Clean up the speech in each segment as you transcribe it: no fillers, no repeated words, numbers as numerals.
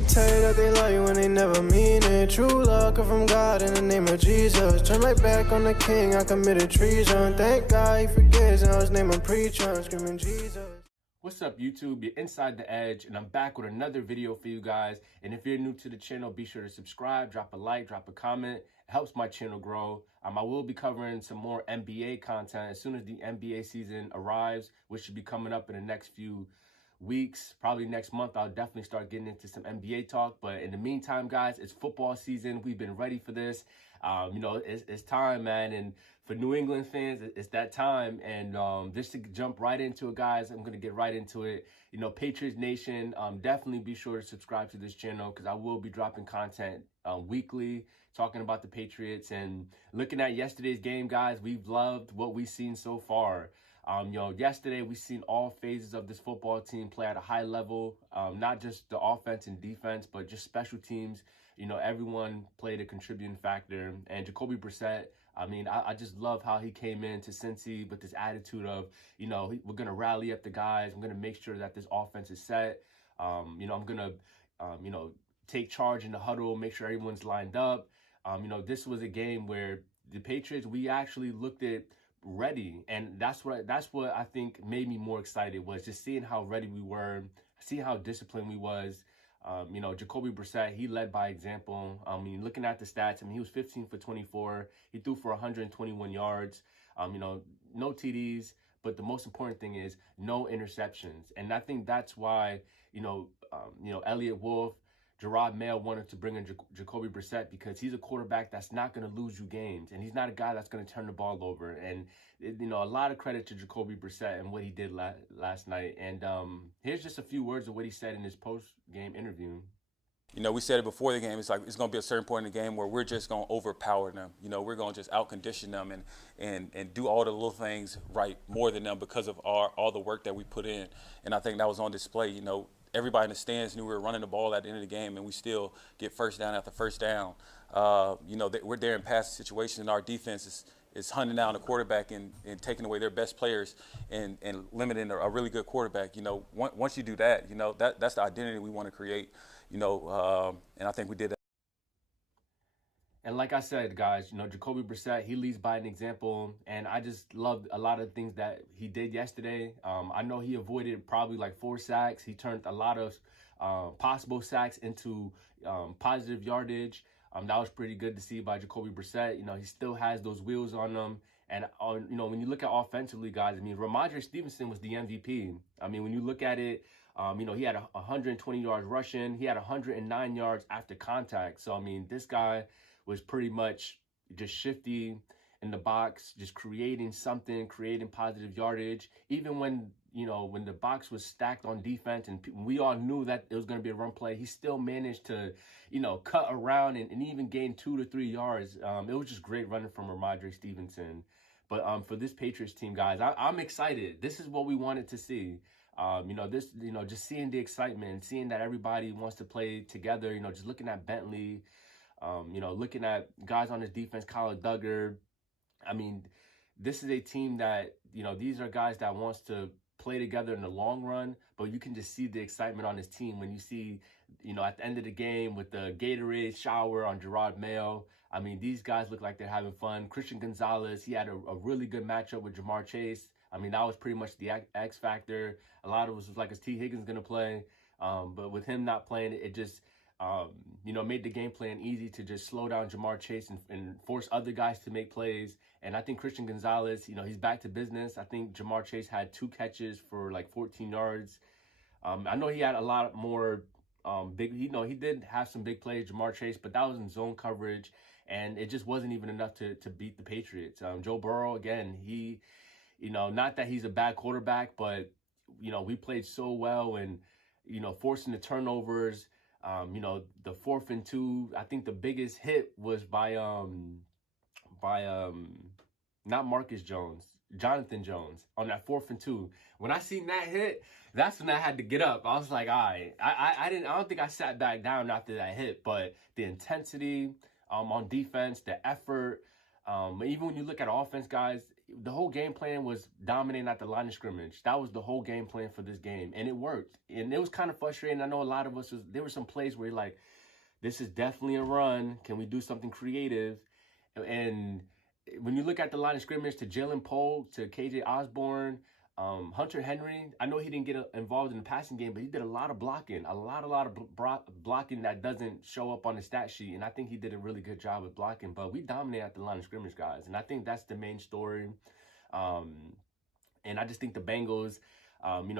can tell you that they love you when they never mean it. True love come from God in the name of Jesus. Turn my back on the king, I committed treason. Thank God he forgives, and I was named a preacher, screaming Jesus. What's up, YouTube? You're Inside the Edge, and I'm back with another video for you guys. And if you're new to the channel, be sure to subscribe, drop a like, drop a comment. It helps my channel grow. I will be covering some more NBA content as soon as the NBA season arrives, which should be coming up in the next few weeks, probably next month. I'll definitely start getting into some NBA talk. But in the meantime, guys, it's football season. We've been ready for this. It's time, man. And for New England fans, it's that time. And just to jump right into it, guys, I'm going to get right into it. Patriots Nation, definitely be sure to subscribe to this channel because I will be dropping content weekly, talking about the Patriots. And looking at yesterday's game, guys, we've loved what we've seen so far. Yesterday we seen all phases of this football team play at a high level, not just the offense and defense, but just special teams. Everyone played a contributing factor. And Jacoby Brissett, I just love how he came into Cincy with this attitude of, we're going to rally up the guys. I'm going to make sure that this offense is set. I'm going to, take charge in the huddle, make sure everyone's lined up. This was a game where the Patriots, we actually looked at ready, and that's what I think made me more excited, was just seeing how ready we were, seeing how disciplined we was. Jacoby Brissett, he led by example. Looking at the stats, he was 15 for 24. He threw for 121 yards. No TDs, but the most important thing is no interceptions. And I think that's why, Elliott Wolf, Jerod Mayo wanted to bring in Jacoby Brissett, because he's a quarterback that's not going to lose you games, and he's not a guy that's going to turn the ball over. And a lot of credit to Jacoby Brissett and what he did last night. And here's just a few words of what he said in his post-game interview. We said it before the game. It's like it's going to be a certain point in the game where we're just going to overpower them. We're going to just outcondition them and do all the little things right more than them because of all the work that we put in. And I think that was on display. Everybody in the stands knew we were running the ball at the end of the game, and we still get first down after first down. We're there in passing situations, and our defense is hunting down the quarterback and taking away their best players and limiting a really good quarterback. Once you do that, that's the identity we want to create. And I think we did that. And like I said, guys, Jacoby Brissett, he leads by an example, and I just loved a lot of things that he did yesterday. I know he avoided probably like 4 sacks. He turned a lot of possible sacks into positive yardage. That was pretty good to see by Jacoby Brissett. He still has those wheels on him. And, when you look at offensively, guys, Ramondre Stevenson was the MVP. When you look at it, he had 120 yards rushing. He had 109 yards after contact. So, this guy was pretty much just shifty in the box, just creating something, creating positive yardage. Even when, when the box was stacked on defense and we all knew that it was going to be a run play, he still managed to, cut around and even gain 2 to 3 yards. It was just great running from Ramondre Stevenson. But for this Patriots team, guys, I'm excited. This is what we wanted to see. Just seeing the excitement, seeing that everybody wants to play together, just looking at Bentley, looking at guys on his defense, Kyle Duggar. This is a team that, these are guys that wants to play together in the long run, but you can just see the excitement on his team when you see, at the end of the game with the Gatorade shower on Jerod Mayo. These guys look like they're having fun. Christian Gonzalez, he had a really good matchup with Jamar Chase. That was pretty much the X factor. A lot of us was like, is T. Higgins going to play? But with him not playing, it just, made the game plan easy to just slow down Jamar Chase and force other guys to make plays. And I think Christian Gonzalez, he's back to business. I think Jamar Chase had 2 catches for like 14 yards. I know he had a lot more he did have some big plays, Jamar Chase, but that was in zone coverage, and it just wasn't even enough to beat the Patriots. Joe Burrow, again, he, not that he's a bad quarterback, but, we played so well and, forcing the turnovers. The 4th and 2, I think the biggest hit was by not Marcus Jones, Jonathan Jones on that 4th and 2. When I seen that hit, that's when I had to get up. I was like, all right, I don't think I sat back down after that hit, but the intensity on defense, the effort, even when you look at offense, guys, the whole game plan was dominating at the line of scrimmage. That was the whole game plan for this game, and it worked. And it was kind of frustrating. I know a lot of us there were some plays where you're like, this is definitely a run. Can we do something creative? And when you look at the line of scrimmage, to Jalen Poe, to KJ Osborne, Hunter Henry, I know he didn't get involved in the passing game, but he did a lot of blocking, a lot of blocking that doesn't show up on the stat sheet. And I think he did a really good job with blocking, but we dominated at the line of scrimmage, guys. And I think that's the main story. And I just think the Bengals,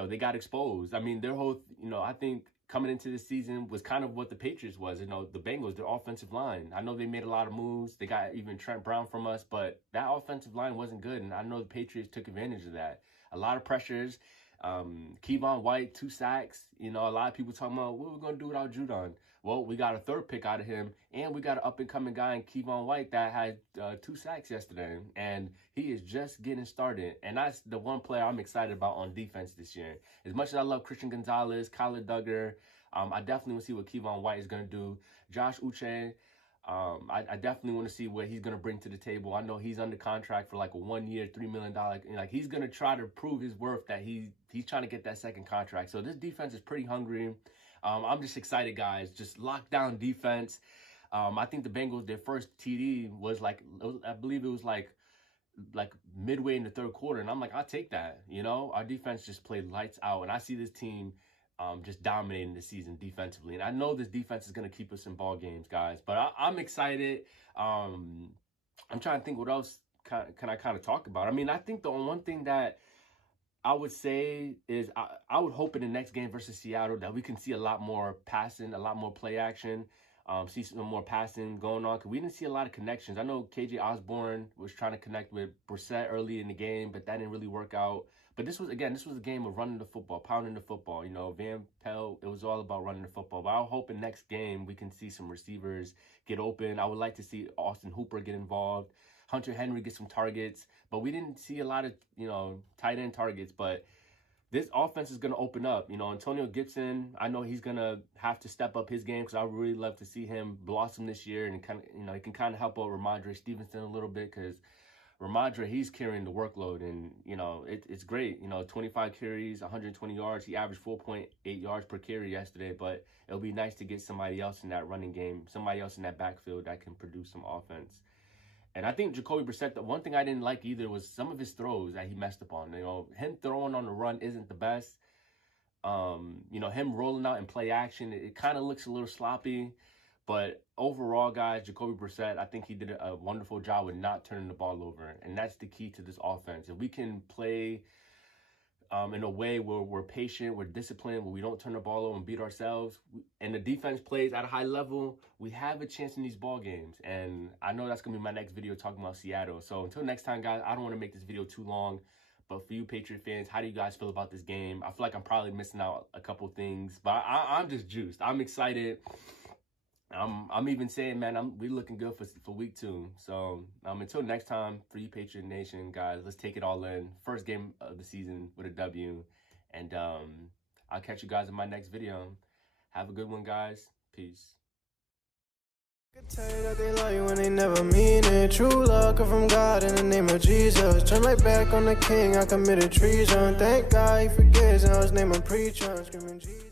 they got exposed. I mean, their whole, I think coming into this season was kind of what the Patriots was. The Bengals, their offensive line. I know they made a lot of moves. They got even Trent Brown from us, but that offensive line wasn't good. And I know the Patriots took advantage of that. A lot of pressures. Kevon White, 2 sacks. A lot of people talking about what we're going to do without Judon. Well, we got a 3rd pick out of him, and we got an up-and-coming guy in Kevon White that had 2 sacks yesterday, and he is just getting started. And that's the one player I'm excited about on defense this year. As much as I love Christian Gonzalez, Kyler Duggar, I definitely want to see what Kevon White is going to do. Josh Uche, I definitely want to see what he's going to bring to the table. I know he's under contract for like a 1-year, $3 million. He's going to try to prove his worth that he's trying to get that second contract. So this defense is pretty hungry. I'm just excited, guys. Just lockdown defense. I think the Bengals, their first TD was I believe it was like midway in the 3rd quarter. And I'm like, I'll take that. Our defense just played lights out. And I see this team just dominating the season defensively. And I know this defense is going to keep us in ball games, guys. But I'm excited. I'm trying to think what else can I kind of talk about. I mean, I think the one thing that I would say is I would hope in the next game versus Seattle that we can see a lot more passing, a lot more play action, see some more passing going on, because we didn't see a lot of connections. I know KJ Osborne was trying to connect with Brissett early in the game, but that didn't really work out. But this was a game of running the football, pounding the football. Van Pelt, it was all about running the football. But I hope in next game we can see some receivers get open. I would like to see Austin Hooper get involved, Hunter Henry get some targets. But we didn't see a lot of, tight end targets. But this offense is going to open up. Antonio Gibson, I know he's going to have to step up his game because I would really love to see him blossom this year. And he can kind of help out Ramondre Stevenson a little bit, because Ramondre, he's carrying the workload, and, it's great. 25 carries, 120 yards. He averaged 4.8 yards per carry yesterday, but it'll be nice to get somebody else in that running game, somebody else in that backfield that can produce some offense. And I think Jacoby Brissett, the one thing I didn't like either was some of his throws that he messed up on. Him throwing on the run isn't the best. Him rolling out in play action, it kind of looks a little sloppy. But overall, guys, Jacoby Brissett, I think he did a wonderful job with not turning the ball over. And that's the key to this offense. If we can play in a way where we're patient, we're disciplined, where we don't turn the ball over and beat ourselves, and the defense plays at a high level, we have a chance in these ball games. And I know that's going to be my next video talking about Seattle. So until next time, guys, I don't want to make this video too long. But for you Patriot fans, how do you guys feel about this game? I feel like I'm probably missing out a couple things. But I'm just juiced. I'm excited. I'm even saying, man, we're looking good for week 2. So until next time, for you Patriot Nation, guys, let's take it all in. First game of the season with a W. And I'll catch you guys in my next video. Have a good one, guys. Peace. I can tell you that they lie you when they never mean it. True love come from God in the name of Jesus. Turn my back on the king, I committed treason. Thank God he forgives, and I was named a preacher. I'm screaming Jesus.